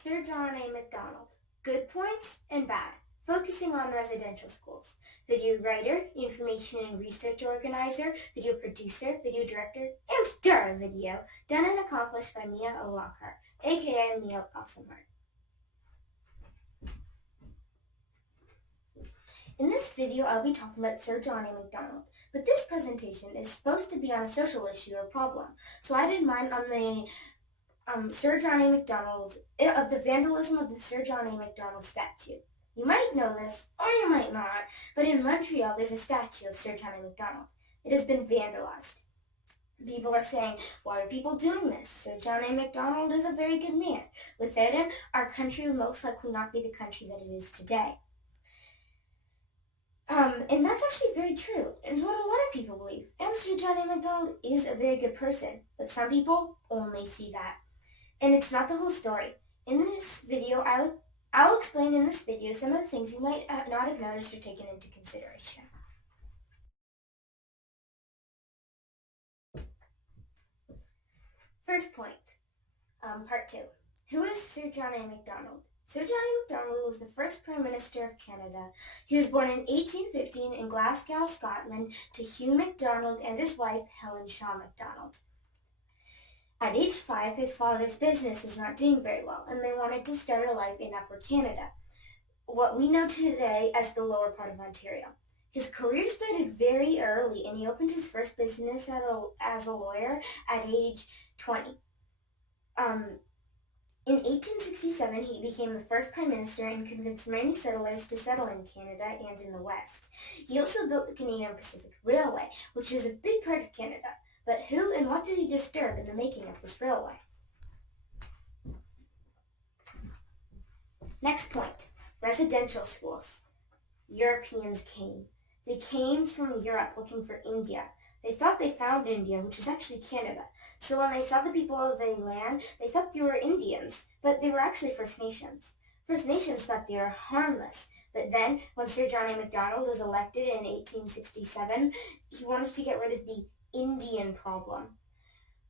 Sir John A. MacDonald. Good points and bad. Focusing on residential schools. Video writer, information and research organizer, video producer, video director, and star of video. Done and accomplished by Mia Owalkar, aka Mia Awesomeheart. In this video, I'll be talking about Sir John A. MacDonald, but this presentation is supposed to be on a social issue or problem, so I did mine on the Sir John A. MacDonald, of the vandalism of the Sir John A. MacDonald statue. You might know this, or you might not, but in Montreal there's a statue of Sir John A. MacDonald. It has been vandalized. People are saying, why are people doing this? Sir John A. MacDonald is a very good man. Without him, our country would most likely not be the country that it is today. And that's actually very true. It's what a lot of people believe. And Sir John A. MacDonald is a very good person, but some people only see that. And it's not the whole story. In this video, I'll explain in this video some of the things you might not have noticed or taken into consideration. First point, part 2. Who is Sir John A. MacDonald? Sir John A. MacDonald was the first Prime Minister of Canada. He was born in 1815 in Glasgow, Scotland, to Hugh MacDonald and his wife, Helen Shaw MacDonald. At age 5, his father's business was not doing very well, and they wanted to start a life in Upper Canada, what we know today as the lower part of Ontario. His career started very early, and he opened his first business as a lawyer at age 20. In 1867, he became the first Prime Minister and convinced many settlers to settle in Canada and in the West. He also built the Canadian Pacific Railway, which was a big part of Canada. But who and what did he disturb in the making of this railway? Next point, residential schools. Europeans came. They came from Europe looking for India. They thought they found India, which is actually Canada. So when they saw the people of the land, they thought they were Indians, but they were actually First Nations. First Nations thought they were harmless. But then, when Sir John A. MacDonald was elected in 1867, he wanted to get rid of the Indian problem.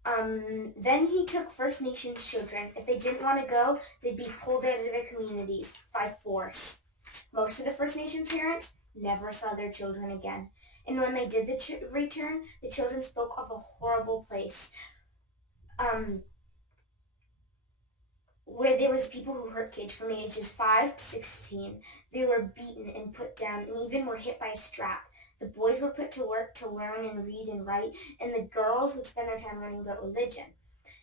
Then he took First Nations children. If they didn't want to go, they'd be pulled out of their communities by force. Most of the First Nation parents never saw their children again. And when they did return, the children spoke of a horrible place where there was people who hurt kids from ages 5 to 16. They were beaten and put down and even were hit by a strap. The boys were put to work to learn and read and write, and the girls would spend their time learning about religion.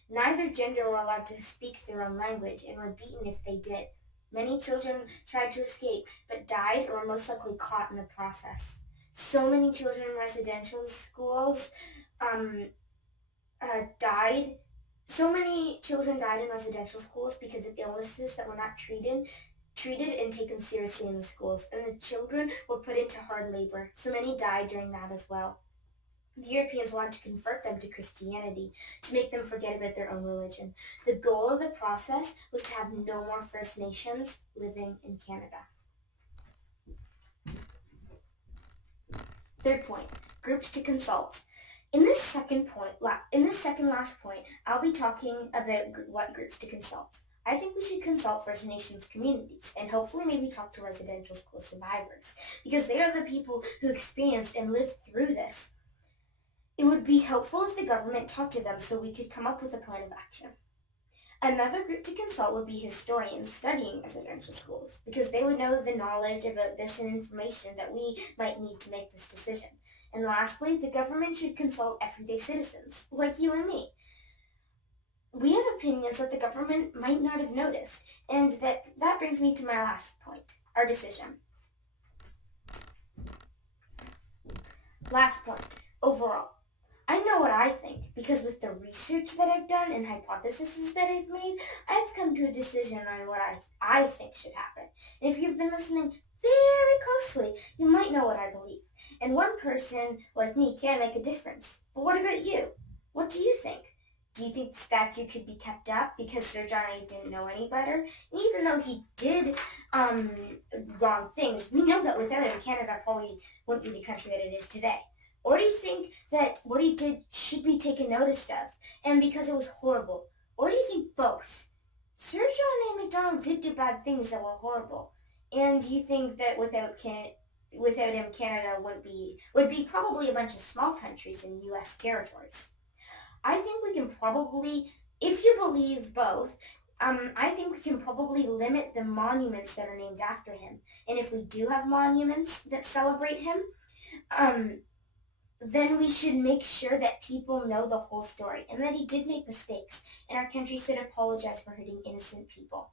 Neither gender were allowed to speak their own language and were beaten if they did. Many children tried to escape, but died or were most likely caught in the process. So many children in residential schools died. So many children died in residential schools because of illnesses that were not treated and taken seriously in the schools, and the children were put into hard labor. So many died during that as well. The Europeans wanted to convert them to Christianity, to make them forget about their own religion. The goal of the process was to have no more First Nations living in Canada. Third point, groups to consult. In this second last point, I'll be talking about what groups to consult. I think we should consult First Nations communities and hopefully maybe talk to residential school survivors, because they are the people who experienced and lived through this. It would be helpful if the government talked to them so we could come up with a plan of action. Another group to consult would be historians studying residential schools, because they would know the knowledge about this and information that we might need to make this decision. And lastly, the government should consult everyday citizens, like you and me. We have opinions that the government might not have noticed, and that brings me to my last point, our decision. Last point, overall. I know what I think, because with the research that I've done and hypotheses that I've made, I've come to a decision on what I think should happen. And if you've been listening very closely, you might know what I believe. And one person like me can make a difference. But what about you? What do you think? Do you think the statue could be kept up because Sir John A. didn't know any better? And even though he did wrong things, we know that without him, Canada probably wouldn't be the country that it is today. Or do you think that what he did should be taken notice of, and because it was horrible? Or do you think both? Sir John A. MacDonald did do bad things that were horrible. And you think that without him, Canada would be probably a bunch of small countries in U.S. territories. I think we can probably, if you believe both, I think we can probably limit the monuments that are named after him. And if we do have monuments that celebrate him, um, then we should make sure that people know the whole story and that he did make mistakes, and our country should apologize for hurting innocent people.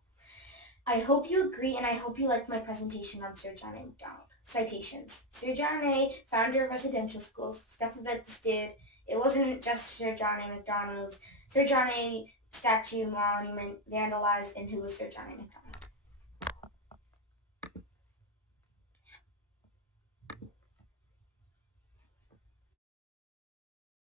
I hope you agree, and I hope you liked my presentation on Sir John A. Macdonald. Citations. Sir John A., founder of residential schools. Stuff about this dude. It wasn't just Sir John A. Macdonald. Sir John A. statue monument vandalized, and who was Sir John A. Macdonald?